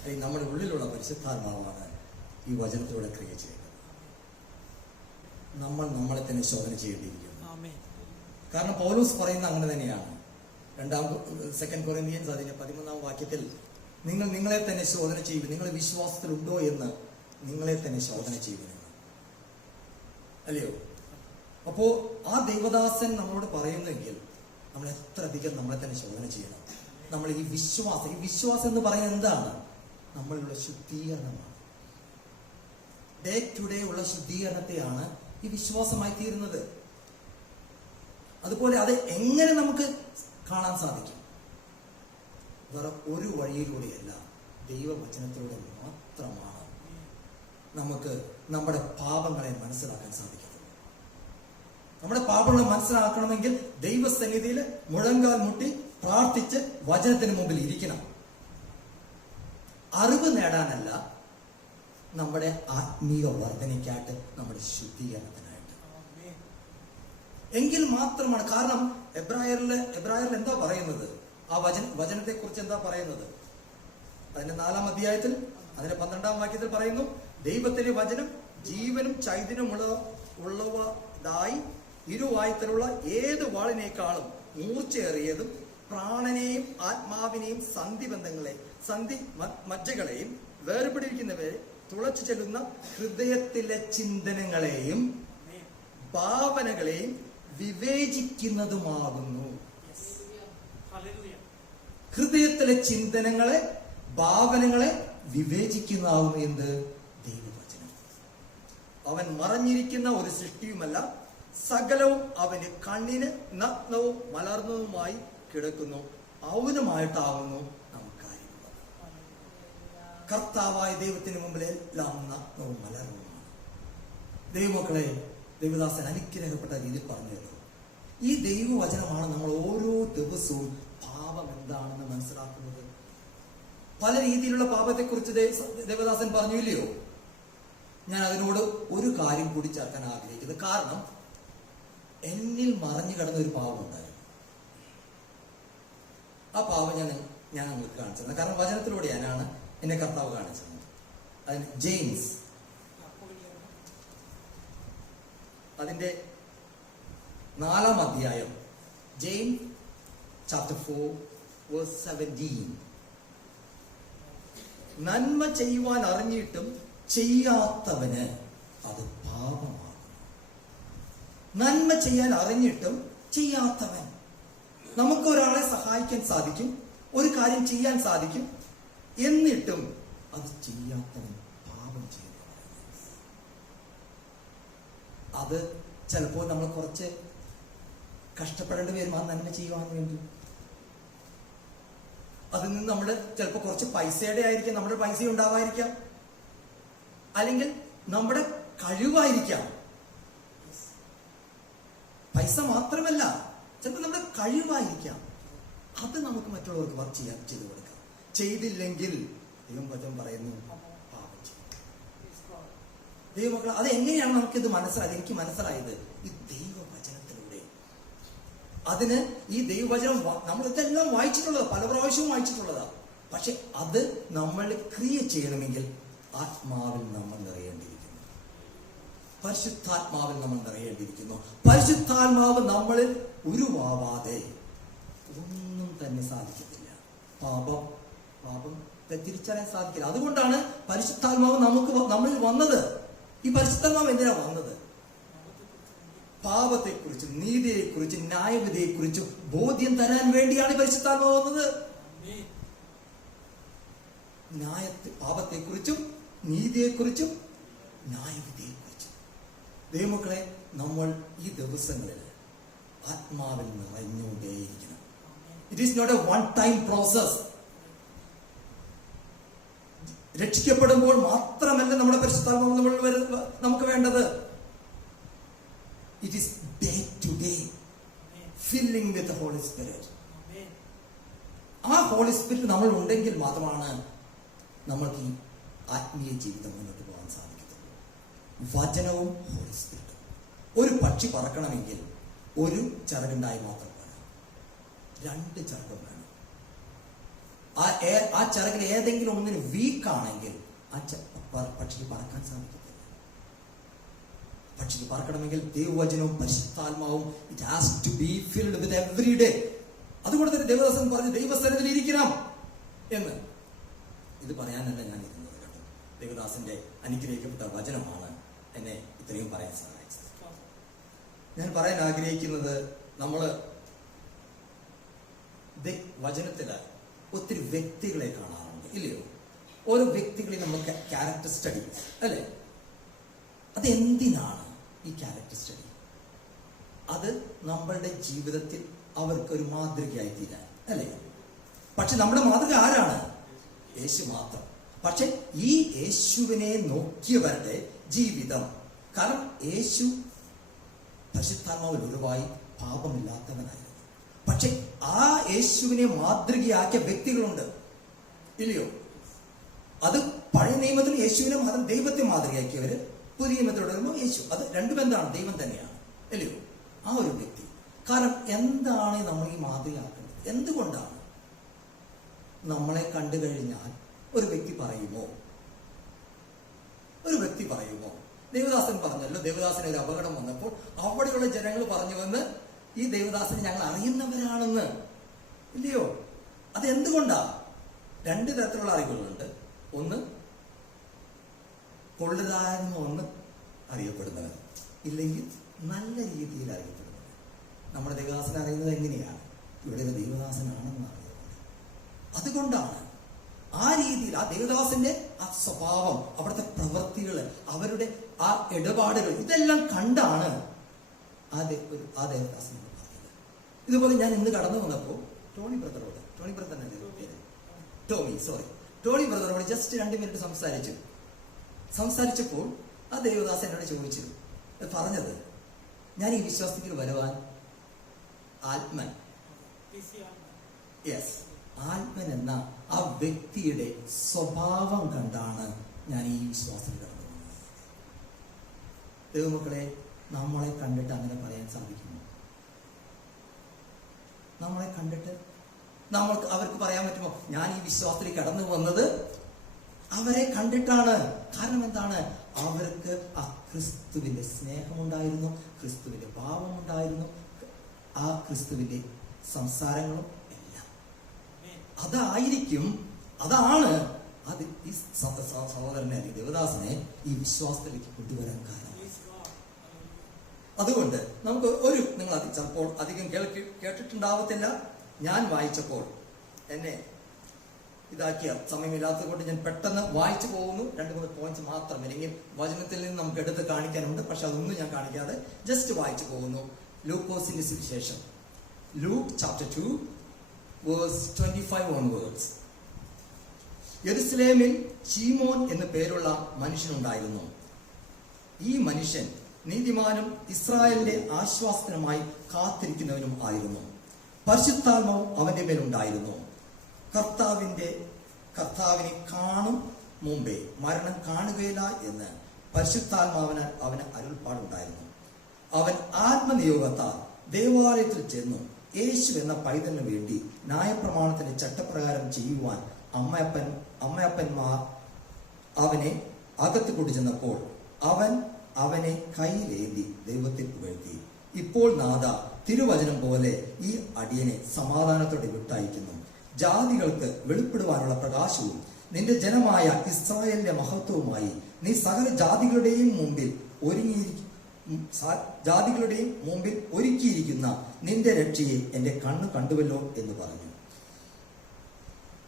അല്ലെങ്കിൽ നമ്മുടെ ഉള്ളിലുള്ള പരിശുദ്ധാത്മാവാണ് ഈ വചനത്തിലൂടെ ക്രിയ ചെയ്യുന്നത്. നമ്മൾ നമ്മളെ തന്നെ ശോധന ചെയ്യേണ്ടിയിരിക്കുന്നു. കാരണം പൗലോസ് പറയുന്ന അങ്ങനെ തന്നെയാണ്. രണ്ടാം സെക്കൻഡ് കൊറേന്ത്യൻസ് അതിന്റെ പതിമൂന്നാം വാക്യത്തിൽ നിങ്ങൾ നിങ്ങളെ തന്നെ ശോധന ചെയ്യും നിങ്ങൾ വിശ്വാസത്തിലുണ്ടോ എന്ന് നിങ്ങളെ തന്നെ ശോധന ചെയ്യുന്നു അല്ലയോ? അപ്പോ ആ ദൈവദാസൻ നമ്മളോട് പറയുന്നെങ്കിൽ നമ്മൾ എത്ര അധികം നമ്മളെ തന്നെ ശോധന ചെയ്യണം. നമ്മൾ ഈ വിശ്വാസം ഈ വിശ്വാസം എന്ന് പറയുന്നത് എന്താണ്? നമ്മളുടെ ശുദ്ധീകരണമാണ്. ഡേ ടു ഡേ ഉള്ള ശുദ്ധീകരണത്തെയാണ് ഈ വിശ്വാസമായി തീരുന്നത്. അതുപോലെ അത് എങ്ങനെ നമുക്ക് കാണാൻ സാധിക്കും? വേറെ ഒരു വഴിയിലൂടെയല്ല ദൈവവചനത്തിലൂടെ മാത്രമാണ് നമുക്ക് നമ്മുടെ പാപങ്ങളെ മനസ്സിലാക്കാൻ സാധിക്കുന്നത്. നമ്മുടെ പാപങ്ങളെ മനസ്സിലാക്കണമെങ്കിൽ ദൈവസന്നിധിയിൽ മുഴങ്കാൽ മുട്ടി പ്രാർത്ഥിച്ച് വചനത്തിന് മുമ്പിൽ ഇരിക്കണം. അറിവ് നേടാനല്ല നമ്മുടെ ആത്മീയ വർധനയ്ക്കായിട്ട് നമ്മുടെ ശുദ്ധീകരണത്തിനായിട്ട്. എങ്കിൽ മാത്രമാണ് കാരണം എബ്രായറിൽ എബ്രായറിൽ എന്താ പറയുന്നത്? ആ വചന വചനത്തെ കുറിച്ച് എന്താ പറയുന്നത്? അതിന്റെ നാലാം അധ്യായത്തിൽ അതിന്റെ പന്ത്രണ്ടാം വാക്യത്തിൽ പറയുന്നു ദൈവത്തിന്റെ വചനം ജീവനും ചൈതന്യമുള്ള ഉള്ളവതായി ഇരുവായത്തിലുള്ള ഏത് വാളിനേക്കാളും മൂർച്ചയേറിയതും പ്രാണനെയും ആത്മാവിനെയും സന്ധി ബന്ധങ്ങളെ സന്ധി മജ്ജകളെയും വേർപെടിയിരിക്കുന്നവരെ തുളച്ചു ചെല്ലുന്ന ഹൃദയത്തിലെ ചിന്തനങ്ങളെയും ഭാവനകളെയും വിവേചിക്കുന്നതുമാകുന്നു. ഹൃദയത്തിലെ ചിന്തനങ്ങളെ ഭാവനകളെ വിവേചിക്കുന്നതാകുന്നു എന്ത്? ദൈവവചനം. അവൻ മറഞ്ഞിരിക്കുന്ന ഒരു സൃഷ്ടിയുമല്ല സകലവും അവന് കണ്ണിന് നഗ്നവും മലർന്നതുമായി കിടക്കുന്നു അവനുമായിട്ടാവുന്നു നമുക്കറിയുന്നത് കർത്താവായ ദൈവത്തിന് മുമ്പിൽ എല്ലാം നഗ്നവും മലർന്നതുമാണ് ദൈവമക്കളെ ദൈവദാസൻ അനുഗ്രഹപ്പെട്ട രീതിയിൽ പറഞ്ഞു തരുന്നു ഈ ദൈവവചനമാണ് നമ്മൾ ഓരോ ദിവസവും പാപം എന്താണെന്ന് മനസ്സിലാക്കുന്നത്. പല രീതിയിലുള്ള പാപത്തെക്കുറിച്ച് ദേവദാസൻ പറഞ്ഞു ഇല്ലയോ ഞാൻ അതിനോട് ഒരു കാര്യം കൂടി ചേർക്കാൻ ആഗ്രഹിക്കുന്നത് കാരണം എന്നിൽ മറഞ്ഞു കിടന്ന ഒരു പാപം ഉണ്ടായിരുന്നു ആ പാപം ഞാൻ ഞാൻ നിങ്ങൾക്ക് കാണിച്ചത് കാരണം വചനത്തിലൂടെയാണ് എന്നെ കർത്താവ് കാണിച്ചത് അതിന് ജെയിംസ്. അതിന്റെ നാലാം അധ്യായം ജെയിം ചാപ്റ്റർ ഫോർ സെവന്റീൻ നന്മ ചെയ്യുവാൻ അറിഞ്ഞിട്ടും ചെയ്യാത്തവന് അത് പാപമാണ് നന്മ ചെയ്യാൻ അറിഞ്ഞിട്ടും ചെയ്യാത്തവൻ. നമുക്ക് ഒരാളെ സഹായിക്കാൻ സാധിക്കും ഒരു കാര്യം ചെയ്യാൻ സാധിക്കും എന്നിട്ടും അത് ചെയ്യാത്തവൻ പാപം ചെയ്യുന്നു അത് ചിലപ്പോൾ നമ്മൾ കുറച്ച് കഷ്ടപ്പെടേണ്ടി വരും ആ നന്മ ചെയ്യുവാൻ വേണ്ടി. അതിൽ നിന്ന് നമ്മൾ ചിലപ്പോൾ കുറച്ച് പൈസയുടെ ആയിരിക്കാം നമ്മുടെ പൈസ ഉണ്ടാവാതിരിക്കാം. അല്ലെങ്കിൽ നമ്മുടെ കഴിവായിരിക്കാം. പൈസ മാത്രമല്ല ചിലപ്പോൾ നമ്മുടെ കഴിവായിരിക്കാം. അത് നമുക്ക് മറ്റുള്ളവർക്ക് വർക്ക് ചെയ്യാൻ ചെയ്തു ചെയ്തില്ലെങ്കിൽ ദൈവം വചനം പറയുന്നു. പാപം ചെയ്യും. ദൈവമക്കൾ അത് എങ്ങനെയാണ് നമുക്കിത് മനസ്സിലായത്? എനിക്ക് മനസ്സിലായത് ഈ ദൈവവചനത്തിലൂടെ. അതിന് ഈ ദൈവവചനം നമ്മൾ ഇതെല്ലാം വായിച്ചിട്ടുള്ളതാ. പല പ്രാവശ്യവും വായിച്ചിട്ടുള്ളതാ. പക്ഷെ അത് നമ്മൾ ക്രിയ ചെയ്യണമെങ്കിൽ ആത്മാവിൽ നമ്മൾ നിറയേണ്ടിയിരിക്കുന്നു. പരിശുദ്ധാത്മാവിൽ നമ്മൾ നിറയേണ്ടിയിരിക്കുന്നു. പരിശുദ്ധാത്മാവ് നമ്മളിൽ ഉരുവാവാതെ ഒന്നും തന്നെ സാധിക്കത്തില്ല. പാപം പാപം തിരിച്ചറിയാൻ സാധിക്കില്ല. അതുകൊണ്ടാണ് പരിശുദ്ധാത്മാവ് നമുക്ക് നമ്മളിൽ വന്നത്. ഈ പരിശുദ്ധാത്മാവ് എന്തിനാ വന്നത്? പാപത്തെക്കുറിച്ചും നീതിയെക്കുറിച്ചും ന്യായവിധിയെക്കുറിച്ചും ബോധ്യം തരാൻ വേണ്ടിയാണ് പരിശുദ്ധാത്മാവ് വന്നത്. ന്യായത്തെ പാപത്തെക്കുറിച്ചും നീതിയെക്കുറിച്ചും ന്യായവിധിയെക്കുറിച്ചും. ദൈവമക്കളെ നമ്മൾ ഈ ദിവസങ്ങളിൽ ആത്മാവിൽ നിറഞ്ഞുകൊണ്ടേയിരിക്കണം. It is not a one time process രക്ഷിക്കപ്പെടുമ്പോൾ മാത്രമല്ല നമ്മുടെ പരിശുദ്ധാത്മാവ് നമ്മൾ നമുക്ക് വേണ്ടത്. It is day to day filling with Holy Spirit ആ ഹോളി സ്പിരിറ്റ് നമ്മൾ ഉണ്ടെങ്കിൽ മാത്രമാണ് നമ്മൾക്ക് ഈ ആത്മീയ ജീവിതം മുന്നോട്ട് പോകാൻ സാധിക്കത്തുള്ളൂ. വചനവും ഹോളി സ്പിരിറ്റും ഒരു പക്ഷി പറക്കണമെങ്കിൽ ഒരു ചിറകുണ്ടായി മാത്രം വേണം രണ്ട് ചിറകും വേണം. ആ ചിറകിൽ ഏതെങ്കിലും ഒന്നിന് വീക്ക് ആണെങ്കിൽ ആ പക്ഷിക്ക് പറക്കാൻ സാധിക്കത്തില്ല. പക്ഷിക്ക് പറക്കണമെങ്കിൽ ദൈവവചനവും പരിശുദ്ധാത്മാവും it has to be filled with every day അതുകൊണ്ട് തന്നെ ദേവദാസൻ പറഞ്ഞു ദൈവസ്ഥലത്തിൽ ഇരിക്കണം എന്ന്. ഇത് പറയാനല്ല ഞാൻ ഇരുന്നത് കേട്ടോ. ദേവദാസിന്റെ അനുഗ്രഹിക്കപ്പെട്ട വചനമാണ് എന്നെ ഇത്രയും പറയാൻ സഹായിച്ചത്. ഞാൻ പറയാൻ ആഗ്രഹിക്കുന്നത് നമ്മൾ വചനത്തിൽ ഒത്തിരി വ്യക്തികളെ കാണാറുണ്ട് ഇല്ലയോ? ഓരോ വ്യക്തികളെ നമ്മൾ ക്യാരക്ടർ സ്റ്റഡി അല്ലേ? അത് എന്തിനാണ് ഈ ക്യാരക്ടർ സ്റ്റഡി അത് നമ്മളുടെ ജീവിതത്തിൽ അവർക്ക് ഒരു മാതൃകയായി തീരാൻ അല്ലേ? പക്ഷെ നമ്മുടെ മാതൃക ആരാണ്? യേശു മാത്രം. പക്ഷെ ഈ യേശുവിനെ നോക്കിയവരുടെ ജീവിതം. കാരണം യേശു പരിശുദ്ധാത്മാവിൽ ഉരുവായി പാപമില്ലാത്തവനായിരുന്നു. പക്ഷെ ആ യേശുവിനെ മാതൃകയാക്കിയ വ്യക്തികളുണ്ട്. ഇല്ലയോ? അത് പഴയ നിയമത്തിൽ യേശുവിനെ മാത്രം ദൈവത്തെ മാതൃകയാക്കിയവർ പുതിയ നിയമത്തിലൂടെ വരുമ്പോൾ യേശു. അത് രണ്ടും എന്താണ്? ദൈവം തന്നെയാണ്. അല്ലയോ ആ ഒരു വ്യക്തി. കാരണം എന്താണ് നമ്മൾ ഈ മാതൃകയാക്കേണ്ടത് എന്തുകൊണ്ടാണ്? നമ്മളെ കണ്ടു കഴിഞ്ഞാൽ ഒരു വ്യക്തി പറയുമോ? ഒരു വ്യക്തി പറയുമോ? ദേവദാസൻ പറഞ്ഞല്ലോ ദേവദാസന് ഒരു അപകടം വന്നപ്പോൾ അവിടെയുള്ള ജനങ്ങൾ പറഞ്ഞുവെന്ന് ഈ ദേവദാസനെ ഞങ്ങൾ അറിയുന്നവരാണെന്ന്. ഇല്ലയോ? അത് എന്തുകൊണ്ടാ രണ്ട് തരത്തിലുള്ള അറിവുകളുണ്ട്. ഒന്ന് കൊള്ളുതായ്മ ഒന്ന് അറിയപ്പെടുന്നവർ ഇല്ലെങ്കിൽ നല്ല രീതിയിൽ അറിയപ്പെടുന്നവർ നമ്മുടെ ദേവദാസൻ അറിയുന്നത് എങ്ങനെയാണ്? ഇവിടെ ഒരു ദേവദാസനാണെന്ന് അറിയുന്നത്. അതുകൊണ്ടാണ് ആ രീതിയിൽ ആ ദേവദാസന്റെ ആ സ്വഭാവം അവിടുത്തെ പ്രവൃത്തികൾ അവരുടെ ആ ഇടപാടുകൾ ഇതെല്ലാം കണ്ടാണ് ആ ആ ദേവദാസൻ പറഞ്ഞത്. ഇതുപോലെ ഞാൻ ഇന്ന് കടന്നു വന്നപ്പോൾ ടോണി ബ്രദറോട് ടോണി ബ്രദറിന്റെ പേര്? ടോമി സോറി ടോണി ബ്രദറോട് ജസ്റ്റ് രണ്ട് മിനിറ്റ് സംസാരിച്ചു. സംസാരിച്ചപ്പോൾ ആ ദേവദാസ് എന്നോട് ചോദിച്ചു പറഞ്ഞത് ഞാൻ ഈ വിശ്വാസത്തിൽ വരുവാൻ ആത്മൻ. യെസ് ആത്മൻ എന്ന ആ വ്യക്തിയുടെ സ്വഭാവം കണ്ടാണ് ഞാൻ ഈ വിശ്വാസത്തിൽ കടന്നത്. ദേവമക്കളെ നമ്മളെ കണ്ടിട്ട് അങ്ങനെ പറയാൻ സാധിക്കുന്നു നമ്മളെ കണ്ടിട്ട് നമ്മൾക്ക് അവർക്ക് പറയാൻ പറ്റുമോ ഞാൻ ഈ വിശ്വാസത്തിൽ കടന്നു വന്നത് അവരെ കണ്ടിട്ടാണ്. കാരണം എന്താണ്? അവർക്ക് ആ ക്രിസ്തുവിന്റെ സ്നേഹമുണ്ടായിരുന്നു ക്രിസ്തുവിന്റെ ഭാവമുണ്ടായിരുന്നു ആ ക്രിസ്തുവിന്റെ സംസാരങ്ങളും എല്ലാം. അതായിരിക്കും അതാണ് അത് ഈ സഹോദരനെ അല്ലെങ്കിൽ ദേവദാസനെ ഈ വിശ്വാസത്തിലേക്ക് കൊണ്ടുവരാൻ കാരണം. അതുകൊണ്ട് നമുക്ക് ഒരു നിങ്ങൾ അത് ചിലപ്പോൾ അധികം കേൾക്കി കേട്ടിട്ടുണ്ടാവത്തില്ല. ഞാൻ വായിച്ചപ്പോൾ എന്നെ ഇതാക്കിയ സമയമില്ലാത്തത് കൊണ്ട് ഞാൻ പെട്ടെന്ന് വായിച്ചു പോകുന്നു. രണ്ട് മൂന്ന് പോയിന്റ്സ് മാത്രം. അല്ലെങ്കിൽ വചനത്തിൽ നിന്ന് നമുക്ക് എടുത്ത് കാണിക്കാനുണ്ട്. പക്ഷെ അതൊന്നും ഞാൻ കാണിക്കാതെ ജസ്റ്റ് വായിച്ചു പോകുന്നു. ലൂക്കോസിന്റെ സുവിശേഷം. Luke chapter two verse twenty five onwards യെരുസലേമിൽ Shimon എന്ന പേരുള്ള മനുഷ്യനുണ്ടായിരുന്നു. ഈ മനുഷ്യൻ നീതിമാനും ഇസ്രായേലിന്റെ ആശ്വാസത്തിനുമായി കാത്തിരിക്കുന്നവനും ആയിരുന്നു. പരിശുദ്ധാത്മാവും അവന്റെ മേലുണ്ടായിരുന്നു. കർത്താവിന്റെ കർത്താവിനെ കാണും മുമ്പേ മരണം കാണുകയില്ല എന്ന് പരിശുദ്ധാത്മാവിന് അവന് അരുൾപ്പാടുണ്ടായിരുന്നു. അവൻ ആത്മനിയോഗത്താൽ ദേവാലയത്തിൽ ചെന്നു യേശു എന്ന പൈതലിനു വേണ്ടി ന്യായപ്രമാണത്തിന്റെ ചട്ടപ്രകാരം ചെയ്യുവാൻ അമ്മയപ്പൻ അമ്മയപ്പന്മാർ അവനെ അകത്ത് കൊണ്ടുചെന്നപ്പോൾ അവൻ അവനെ കയ്യിലേന്തി ദൈവത്തിൽ പുകഴ്ത്തി ഇപ്പോൾ നാഥ തിരുവചനം പോലെ ഈ അടിയനെ സമാധാനത്തോടെ വിട്ടയക്കുന്നു. ജാതികൾക്ക് വെളിപ്പെടുവാനുള്ള പ്രകാശവും നിന്റെ ജനമായ ഇസ്രായേലിന്റെ മഹത്വവുമായി നീ സകല ജാതികളുടെയും മുമ്പിൽ ഒരുങ്ങിയിരിക്കും ജാതികളുടെയും മുമ്പിൽ ഒരുക്കിയിരിക്കുന്ന നിന്റെ രക്ഷയെ എന്റെ കണ്ണ് കണ്ടുവല്ലോ എന്ന് പറഞ്ഞു.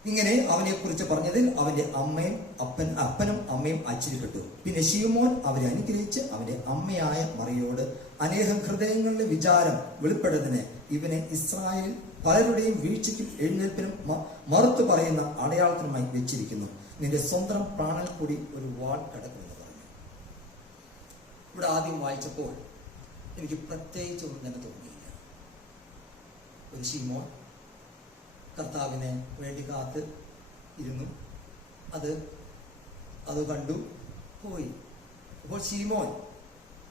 ഇങ്ങനെ അവനെ കുറിച്ച് പറഞ്ഞതിൽ അവന്റെ അമ്മയും അപ്പൻ അപ്പനും അമ്മയും ആശ്ചര്യപ്പെട്ടു പിന്നെ ശിവമോൻ അവരെ അനുഗ്രഹിച്ച് അവന്റെ അമ്മയായ മറിയോട് അനേകം ഹൃദയങ്ങളുടെ വിചാരം വെളിപ്പെടുന്നതിന് ഇവനെ ഇസ്രായേൽ പലരുടെയും വീഴ്ചയ്ക്കും എഴുന്നേൽപ്പിനും മറുത്തു പറയുന്ന അടയാളത്തിനുമായി വെച്ചിരിക്കുന്നു. നിന്റെ സ്വന്തം പ്രാണൽ കൂടി ഒരു വാൾ കിടക്കുമെന്ന് പറഞ്ഞു. ഇവിടെ ആദ്യം വായിച്ചപ്പോൾ എനിക്ക് പ്രത്യേകിച്ച് ഒന്നും തന്നെ തോന്നിയില്ല. ഒരു ശിമോൻ കർത്താവിനെ വേണ്ടി കാത്ത് ഇരുന്നു. അത് അത് കണ്ടു പോയി. അപ്പോൾ ശിമോൻ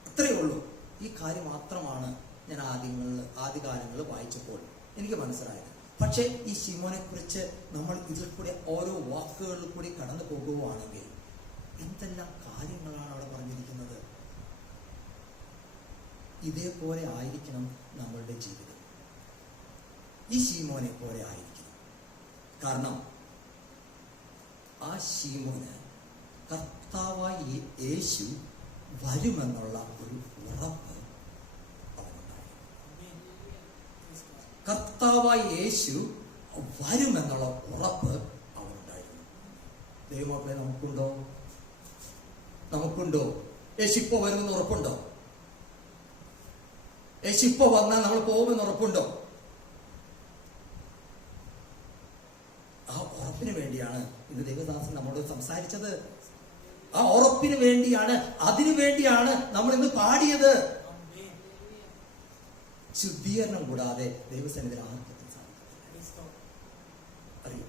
അത്രയേ ഉള്ളൂ. ഈ കാര്യം മാത്രമാണ് ഞാൻ ആദ്യങ്ങളിൽ ആദ്യകാലങ്ങളിൽ വായിച്ചപ്പോൾ എനിക്ക് മനസ്സിലായത്. പക്ഷേ ഈ ശിമോനെ കുറിച്ച് നമ്മൾ ഇതിൽ കൂടി ഓരോ വാക്കുകളിൽ കൂടി കടന്നു പോകുകയാണെങ്കിൽ എന്തെല്ലാം കാര്യങ്ങളാണ് അവിടെ പറഞ്ഞിരിക്കുന്നത്? ഇതേപോലെ ആയിരിക്കണം നമ്മളുടെ ജീവിതം. ഈ ശിമോനെ പോലെ ആയിരിക്കണം. കാരണം ആ ശീമോന് കർത്താവായി യേശു വരുമെന്നുള്ള ഒരു ഉറപ്പ്. കർത്താവായി യേശു വരുമെന്നുള്ള ഉറപ്പ് അവനുണ്ടായിരുന്നു. ദൈവമക്കളെ നമുക്കുണ്ടോ? നമുക്കുണ്ടോ? യേശു ഇപ്പൊ വരുമെന്ന് ഉറപ്പുണ്ടോ? യേശു ഇപ്പൊ വന്നാൽ നമ്മൾ പോകുമെന്ന് ഉറപ്പുണ്ടോ ആ ഉറപ്പിന് ഇന്ന് ദേവദാസൻ നമ്മളോട് സംസാരിച്ചത് ആ ഉറപ്പിന് വേണ്ടിയാണ് അതിനു വേണ്ടിയാണ് നമ്മൾ ഇന്ന് പാടിയത്. ശുദ്ധീകരണം കൂടാതെ ദൈവസന്നിധി ആർക്കും അറിയോ?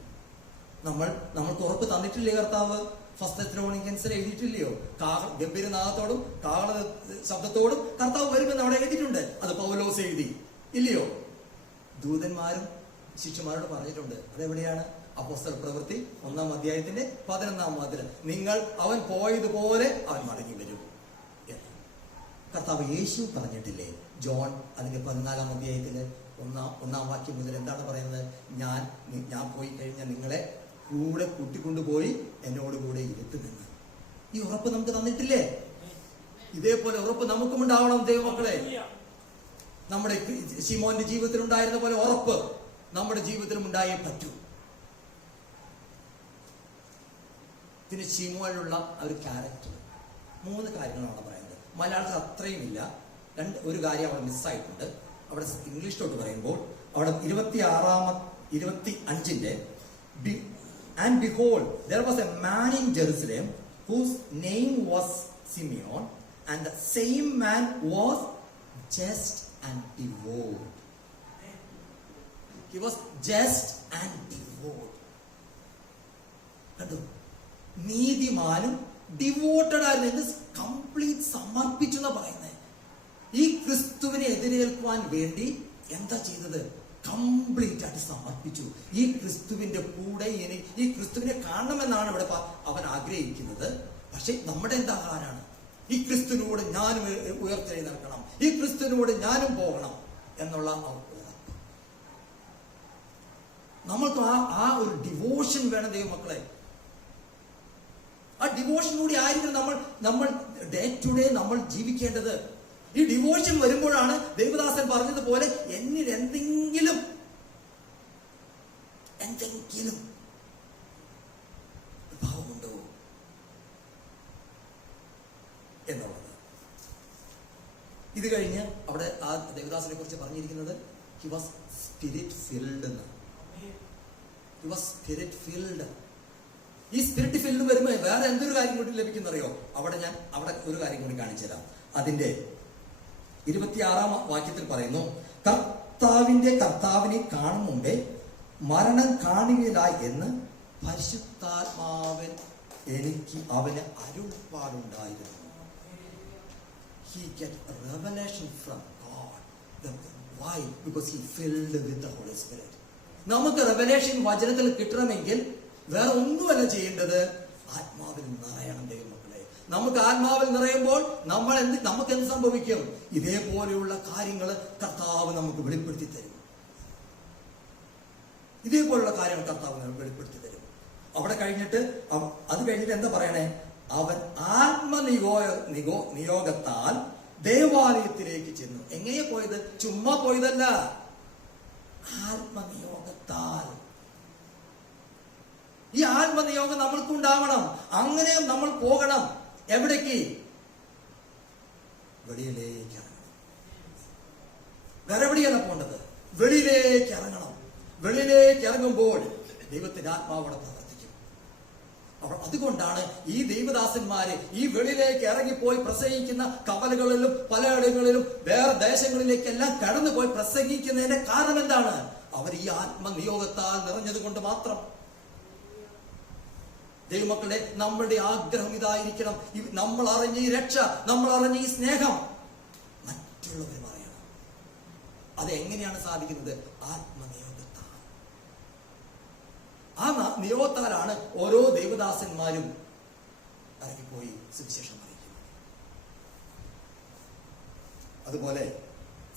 നമ്മൾ നമ്മൾക്ക് ഉറപ്പ് തന്നിട്ടില്ലേ കർത്താവ്? ഫസ്റ്റ് ത്രോണിക്കൻസിൽ എഴുതിയിട്ടില്ലയോ? കാഹ ഗംഭീരനാഥത്തോടും കാഹള ശബ്ദത്തോടും കർത്താവ് വരുമെന്ന് അവിടെ എഴുതിയിട്ടുണ്ട്. അത് പൗലോസ് എഴുതി. ഇല്ലയോ? ദൂതന്മാരും ശിഷ്യന്മാരോട് പറഞ്ഞിട്ടുണ്ട്. അതെവിടെയാണ്? അപ്പോസ്തല പ്രവൃത്തി ഒന്നാം അധ്യായത്തിന്റെ പതിനൊന്നാം വാതിൽ നിങ്ങൾ അവൻ പോയതുപോലെ അവൻ മടങ്ങി വരും. കർത്താവ് യേശു പറഞ്ഞിട്ടില്ലേ? ജോൺ അതിന്റെ പതിനാലാം അധ്യായത്തിൽ ഒന്നാം ഒന്നാം വാക്യം മുതൽ എന്താണ് പറയുന്നത്? ഞാൻ ഞാൻ പോയി കഴിഞ്ഞാൽ നിങ്ങളെ കൂടെ കൂട്ടിക്കൊണ്ടുപോയി എന്നോട് കൂടെ ഇരുത്തുമെന്ന്. ഈ ഉറപ്പ് നമുക്ക് തന്നിട്ടില്ലേ? ഇതേപോലെ ഉറപ്പ് നമുക്കും ഉണ്ടാവണം ദൈവമക്കളെ. നമ്മുടെ ശിമോന്റെ ജീവിതത്തിൽ ഉണ്ടായിരുന്ന പോലെ ഉറപ്പ് നമ്മുടെ ജീവിതത്തിലും ഉണ്ടായേ പറ്റൂ. പിന്നെ ചീമുവാനുള്ള ഒരു ക്യാരക്ടർ മൂന്ന് കാര്യങ്ങളാണ് പറയുന്നത്. മലയാളത്തിൽ അത്രയും ഇല്ല രണ്ട് ഒരു കാര്യം അവിടെ മിസ്സായിട്ടുണ്ട് അവിടെ ഇംഗ്ലീഷിലോട്ട് പറയുമ്പോൾ അവിടെ ഇരുപത്തി ആറാമ ഇരുപത്തി അഞ്ചിന്റെ and behold there was a man in Jerusalem whose name was Simeon and the same man was just and ഡിവോർഡ് he was just and ഡിവോർഡ് കണ്ടു? നീതിമാനും ഡിവോട്ടഡ് ആയിരുന്നു. കംപ്ലീറ്റ് സമർപ്പിച്ചു എന്നാ പറയുന്നത്. ഈ ക്രിസ്തുവിനെ എതിരേൽക്കുവാൻ വേണ്ടി എന്താ ചെയ്തത്? കംപ്ലീറ്റ് ആയിട്ട് സമർപ്പിച്ചു. ഈ ക്രിസ്തുവിന്റെ കൂടെ ഇനി ഈ ക്രിസ്തുവിനെ കാണണമെന്നാണ് ഇവിടെ അവൻ ആഗ്രഹിക്കുന്നത്. പക്ഷെ നമ്മുടെ എന്താ ആരാണ് ഈ ക്രിസ്തുവിനോട് ഞാനും ഉയർത്തെ ഉയർത്തെഴുന്നേൽക്കണം. ഈ ക്രിസ്തുവിനോട് ഞാനും പോകണം എന്നുള്ള നമ്മൾക്ക് ആ ആ ഒരു ഡിവോഷൻ വേണം ദൈവമക്കളെ. ആ ഡിവോഷനിലൂടെ ആയിരിക്കണം നമ്മൾ നമ്മൾ ഡേ ടു ഡേ നമ്മൾ ജീവിക്കേണ്ടത്. ഈ ഡിവോഷൻ വരുമ്പോഴാണ് ദേവദാസൻ പറഞ്ഞതുപോലെ എന്നിൽ എന്തെങ്കിലും എന്തെങ്കിലും ഭാവമുണ്ടോ എന്നുള്ളത്. ഇത് കഴിഞ്ഞ് അവിടെ ആ ദേവദാസിനെ കുറിച്ച് പറഞ്ഞിരിക്കുന്നത് ഹി വാസ് സ്പിരിറ്റ് ഫിൽഡ് എന്ന്. ഹി വാസ് സ്പിരിറ്റ് ഫിൽഡ് ഈ സ്പിരിറ്റ് ഫിൽഡ് വരുമ്പോൾ വേറെ എന്തൊരു കാര്യം കൂടി ലഭിക്കുന്നറിയോ അവിടെ ഞാൻ അവിടെ ഒരു കാര്യം കൂടി കാണിച്ചു തരാം അതിന്റെ ഇരുപത്തിയാറാം വാക്യത്തിൽ പറയുന്നു കർത്താവിന്റെ കർത്താവിനെ കാണും മുമ്പേ മരണം കാണുകയില്ല എന്ന് പരിശുദ്ധാത്മാവൻ എനിക്ക് അവന് അരുൾപ്പാടുണ്ടായിരുന്നു he get revelation from God. The? Because he filled with the Holy Spirit. നമുക്ക് റെവലേഷൻ വചനത്തിൽ കിട്ടണമെങ്കിൽ വേറെ ഒന്നുമല്ല ചെയ്യേണ്ടത് ആത്മാവിൽ നിറയണം ദൈവമക്കളെ. നമുക്ക് ആത്മാവിൽ നിറയുമ്പോൾ നമ്മൾ എന്ത് നമുക്ക് എന്ത് സംഭവിക്കും? ഇതേപോലെയുള്ള കാര്യങ്ങൾ കർത്താവ് നമുക്ക് വെളിപ്പെടുത്തി തരും. ഇതേപോലുള്ള കാര്യങ്ങൾ കർത്താവ് നമുക്ക് വെളിപ്പെടുത്തി തരും. അവിടെ കഴിഞ്ഞിട്ട് അത് കഴിഞ്ഞിട്ട് എന്താ പറയണേ? അവൻ ആത്മനിഗോ നിഗോ നിയോഗത്താൽ ദേവാലയത്തിലേക്ക് ചെന്നു. എങ്ങനെയാ പോയത്? ചുമ്മാ പോയതല്ല. ആത്മനിയോഗത്താൽ. ഈ ആത്മനിയോഗം നമ്മൾക്കുണ്ടാവണം അങ്ങനെ നമ്മൾ പോകണം. എവിടേക്ക്? വെളിയിലേക്ക് ഇറങ്ങണം. വേറെ പോണ്ടത് വെളിയിലേക്ക് ഇറങ്ങണം. വെളിയിലേക്ക് ഇറങ്ങുമ്പോൾ ദൈവത്തിന്റെ ആത്മാവോടെ പ്രവർത്തിക്കും. അപ്പോൾ അതുകൊണ്ടാണ് ഈ ദൈവദാസന്മാര് ഈ വെളിയിലേക്ക് ഇറങ്ങിപ്പോയി പ്രസംഗിക്കുന്ന കവലകളിലും പലയിടങ്ങളിലും വേറെ ദേശങ്ങളിലേക്കെല്ലാം കടന്നുപോയി പ്രസംഗിക്കുന്നതിന്റെ കാരണം എന്താണ്? അവർ ഈ ആത്മനിയോഗത്താൽ നിറഞ്ഞത് കൊണ്ട് മാത്രം. ദൈവമക്കളെ നമ്മളുടെ ആഗ്രഹം ഇതായിരിക്കണം. നമ്മൾ അറിഞ്ഞ ഈ രക്ഷ നമ്മൾ അറിഞ്ഞ ഈ സ്നേഹം. മറ്റുള്ളവരെ അത് എങ്ങനെയാണ് സാധിക്കുന്നത്? ആത്മനിയോഗത്താണ് ആ നിയോഗത്താലാണ് ഓരോ ദൈവദാസന്മാരും ഇറങ്ങിപ്പോയി സുവിശേഷം അറിയിക്കുന്നത്. അതുപോലെ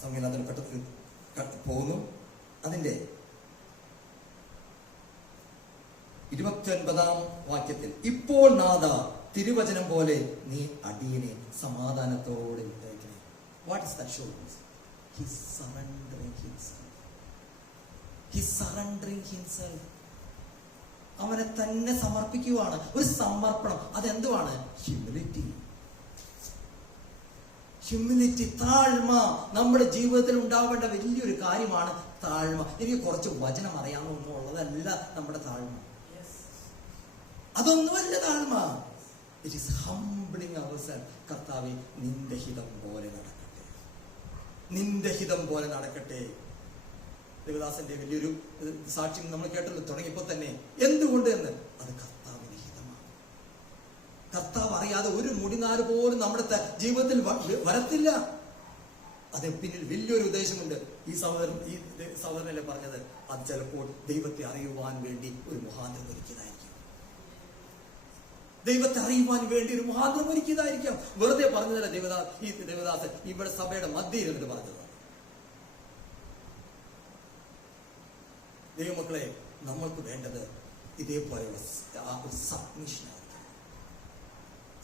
സംവിധാനത്തിൽ പെട്ടെന്ന് പോകുന്നു. അതിന്റെ ഇരുപത്തി ഒൻപതാം വാക്യത്തിൽ ഇപ്പോൾ നാഥ തിരുവചനം പോലെ നീ അടിയനെ സമാധാനത്തോടെ what is the show he surrendering he surrendering himself അവനെ തന്നെ സമർപ്പിക്കുവാണ്. ഒരു സമർപ്പണം. അതെന്തുവാണ്? ഹ്യൂമിലിറ്റി ഹ്യൂമിലിറ്റി താഴ്മ. നമ്മുടെ ജീവിതത്തിൽ ഉണ്ടാവേണ്ട വലിയൊരു കാര്യമാണ് താഴ്മ. എനിക്ക് കുറച്ച് വചനം അറിയാമെന്നുള്ളതല്ല നമ്മുടെ താഴ്മ. അതൊന്നുമല്ല താഴ്മ ഇറ്റ് ഈസ് ഹംബ്ലിങ് അവർ കർത്താവെ നിന്റെ ഹിതം പോലെ നടക്കട്ടെ. നിന്റെ ഹിതം പോലെ നടക്കട്ടെ. ദേവദാസന്റെ വലിയൊരു സാക്ഷ്യം നമ്മൾ കേട്ടല്ലോ തുടങ്ങിയപ്പോൾ തന്നെ. എന്തുകൊണ്ട് എന്ന്? അത് കർത്താവിന് ഹിതമാണ്. കർത്താവ് അറിയാതെ ഒരു മുടിനാല് പോലും നമ്മുടെ ജീവിതത്തിൽ വരത്തില്ല. അത് പിന്നിൽ വലിയൊരു ഉദ്ദേശമുണ്ട്. ഈ സഹോദരൻ ഈ സഹോദരനല്ലേ പറഞ്ഞത്? അത് ചിലപ്പോൾ ദൈവത്തെ അറിയുവാൻ വേണ്ടി ഒരു മുഖാന്തരം ഒരുക്കിയതായിരിക്കും ദൈവത്തെ അറിയുവാൻ വേണ്ടി ഒരു മാർഗം ഒരുക്കിയതായിരിക്കാം. വെറുതെ പറഞ്ഞതല്ല ദേവദാസ് ഈ ദേവദാസൻ ഇവിടെ സഭയുടെ മധ്യയിൽ എന്നിട്ട് പറഞ്ഞത്. ദൈവമക്കളെ നമ്മൾക്ക് വേണ്ടത് ഇതേപോലെയുള്ള സബ്മിഷൻ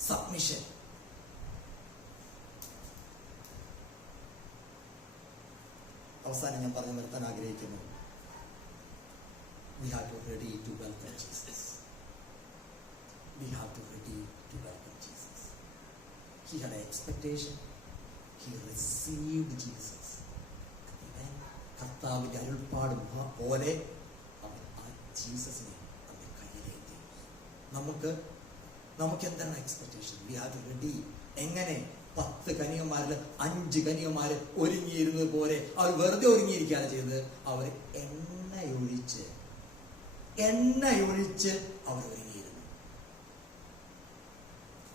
സബ്മിഷൻ അവസാനം ഞാൻ പറഞ്ഞു നിർത്താൻ ആഗ്രഹിക്കുന്നു. We ready to welcome Jesus we have to ready to welcome Jesus he had expectation he received Jesus കർത്താവിന്റെ അരുൾപ്പാട് മഹാ- പോലെ അവൻ ആ ജീസസിനെ അവന്റെ കയ്യിലേക്ക് നമുക്ക് നമുക്ക് എന്താണ് എക്സ്പെക്ടേഷൻ വി ഹാവ് റെഡി എങ്ങനെ പത്ത് കനിയന്മാരിൽ അഞ്ച് കനികന്മാർ ഒരുങ്ങിയിരുന്നത് പോലെ അവർ വെറുതെ ഒരുങ്ങിയിരിക്കുകയാണ് ചെയ്തത്? അവർ എണ്ണയൊഴിച്ച് എണ്ണയൊഴിച്ച് അവർ ഒരുങ്ങിയിരുന്നു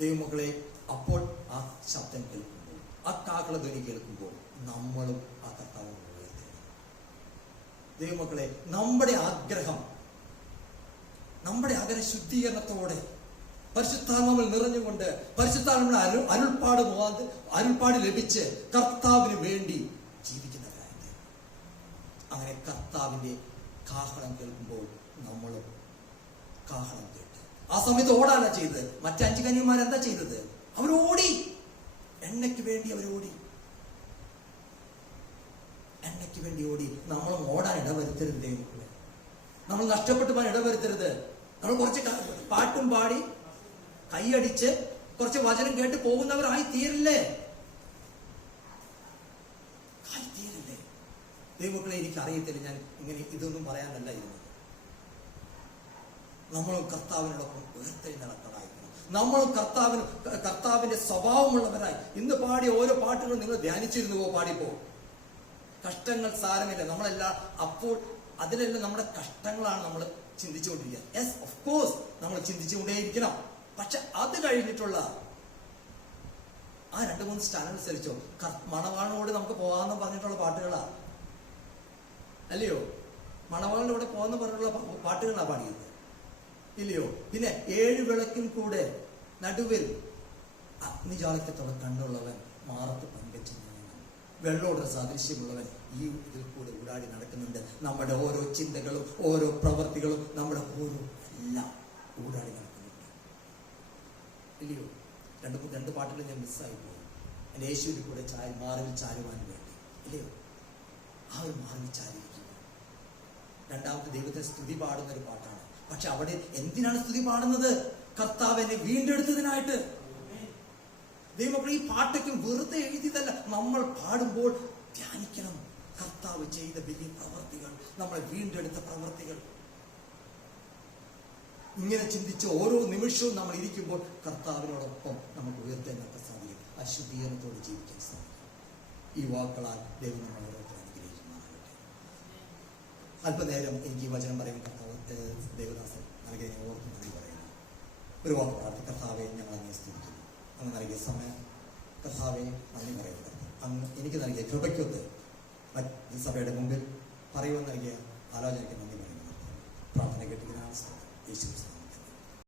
ദൈവമക്കളെ അപ്പോൾ ആ ശബ്ദം കേൾക്കുമ്പോൾ ആ കാക്കള ധ്വനി കേൾക്കുമ്പോൾ നമ്മളും ആ കർത്താവ് ദൈവമക്കളെ നമ്മുടെ ആഗ്രഹം നമ്മുടെ ആഗ്രഹ ശുദ്ധീകരണത്തോടെ പരിശുദ്ധാത്മാവിൽ നിറഞ്ഞുകൊണ്ട് പരിശുദ്ധാത്മാവിന്റെ അരു അരുൾപ്പാട് മുഖാന്ത അരുൾപ്പാട് ലഭിച്ച് കർത്താവിന് വേണ്ടി ജീവിക്കുന്നവരായിട്ട് അങ്ങനെ കർത്താവിന്റെ കാഹളം കേൾക്കുമ്പോൾ നമ്മളും കാഹളം കേട്ട് ആ സമയത്ത് ഓടാനാ ചെയ്തത്. മറ്റഞ്ച് കന്യന്മാരെന്താ ചെയ്തത്? അവരോടി എണ്ണയ്ക്ക് വേണ്ടി അവരോടി എണ്ണയ്ക്ക് വേണ്ടി ഓടി. നമ്മൾ ഓടാൻ ഇടവരുത്തരുത്. ദൈവമക്കളെ നമ്മൾ നഷ്ടപ്പെട്ടു പോകാൻ ഇടവരുത്തരുത്. നമ്മൾ കുറച്ച് പാട്ടും പാടി കൈയടിച്ച് കുറച്ച് വചനം കേട്ട് പോകുന്നവരായി തീരില്ലേ? ആയി തീരില്ലേ? ദൈവമക്കളെ എനിക്ക് അറിയത്തില്ല ഞാൻ ഇങ്ങനെ ഇതൊന്നും പറയാനല്ല ഇരുന്നത് നമ്മളും കർത്താവിനോടൊപ്പം ഉയർത്തെഴുന്നേൽക്കണമായിരിക്കണം നമ്മളും കർത്താവിന് കർത്താവിന്റെ സ്വഭാവമുള്ളവരായി. ഇന്ന് പാടിയ ഓരോ പാട്ടുകളും നിങ്ങൾ ധ്യാനിച്ചിരുന്നുവോ? പാടിപ്പോ. കഷ്ടങ്ങൾ സാരമില്ല. നമ്മളെല്ലാം അപ്പോൾ അതിലെല്ലാം നമ്മുടെ കഷ്ടങ്ങളാണ് നമ്മൾ ചിന്തിച്ചുകൊണ്ടിരിക്കുക. യെസ് ഓഫ് കോഴ്സ് നമ്മൾ ചിന്തിച്ചുകൊണ്ടേയിരിക്കണം. പക്ഷെ അത് കഴിഞ്ഞിട്ടുള്ള ആ രണ്ട് മൂന്ന് സ്റ്റാൻഡ് അനുസരിച്ചോ? മണവാളിനോട് നമുക്ക് പോകാമെന്ന് പറഞ്ഞിട്ടുള്ള പാട്ടുകളാ. അല്ലയോ? മണവാളിനോട് പോകാമെന്ന് പറഞ്ഞിട്ടുള്ള പാട്ടുകളാണ് പാട്ടുകളാ പാടിയത്. ഇല്ലയോ? പിന്നെ ഏഴ് വിളക്കിൽ കൂടെ നടുവിൽ. അഗ്നിജാലക്കത്തോടെ കണ്ണുള്ളവൻ മാറത്ത് പങ്കെച്ച് വെള്ളോട് സാദൃശ്യമുള്ളവൻ ഈ ഇതിൽ കൂടെ ഊടാടി നടക്കുന്നുണ്ട്. നമ്മുടെ ഓരോ ചിന്തകളും ഓരോ പ്രവൃത്തികളും നമ്മുടെ ഓരോ എല്ലാം ഊടാടി നടക്കുന്നുണ്ട്. ഇല്ലയോ? രണ്ട് രണ്ട് പാട്ടുകൾ ഞാൻ മിസ്സായി പോകും എന്റെ യേശുവിന്റെ കൂടെ ചായ മാറി ചാരുവാൻ വേണ്ടി. ഇല്ലയോ? ആ ഒരു മാറിൽ ചാരിയിരിക്കുന്നു. രണ്ടാമത്തെ ദൈവത്തെ സ്തുതി പാടുന്ന ഒരു പാട്ടാണ്. പക്ഷെ അവിടെ എന്തിനാണ് സ്തുതി പാടുന്നത്? കർത്താവ് എന്നെ വീണ്ടെടുത്തതിനായിട്ട്. ദൈവം ഈ പാട്ടൊക്കെ വെറുതെ എഴുതിയതല്ല. നമ്മൾ പാടുമ്പോൾ ധ്യാനിക്കണം. കർത്താവ് ചെയ്ത വലിയ പ്രവർത്തികൾ നമ്മളെ വീണ്ടെടുത്ത പ്രവർത്തികൾ. ഇങ്ങനെ ചിന്തിച്ച് ഓരോ നിമിഷവും നമ്മൾ ഇരിക്കുമ്പോൾ കർത്താവിനോടൊപ്പം നമുക്ക് ഉയർത്തെഴുന്നേൽക്കാൻ സാധിക്കും. അശുദ്ധീകരണത്തോട് ജീവിക്കാൻ സാധിക്കും. ഈ വാക്കുകളാൽ ദൈവം നമ്മൾ ഓരോരുത്തരും അനുഗ്രഹിക്കുമാറാകട്ടെ. അല്പനേരം എനിക്ക് ഈ വചനം പറയും കർത്താവ് ഏഹ്, ദേവദാസൻ നൽകിയ ഓർമ്മ നന്ദി പറയുന്നു. ഒരുപാട് പ്രാർത്ഥി കർത്താവെ ഞങ്ങൾ അങ്ങനെ സ്തുതിക്കുന്നു. അങ്ങ് നൽകിയ സമയം കർത്താവെ നന്ദി പറയുന്നത് അങ്ങ് എനിക്ക് നൽകിയ കൃപയ്ക്കൊത്ത് സഭയുടെ മുമ്പിൽ പറയുവാൻ നൽകിയ ആലോചനയ്ക്ക് നന്ദി പറയുന്നു. പ്രാർത്ഥന കേട്ടിരിക്കുന്ന യേശു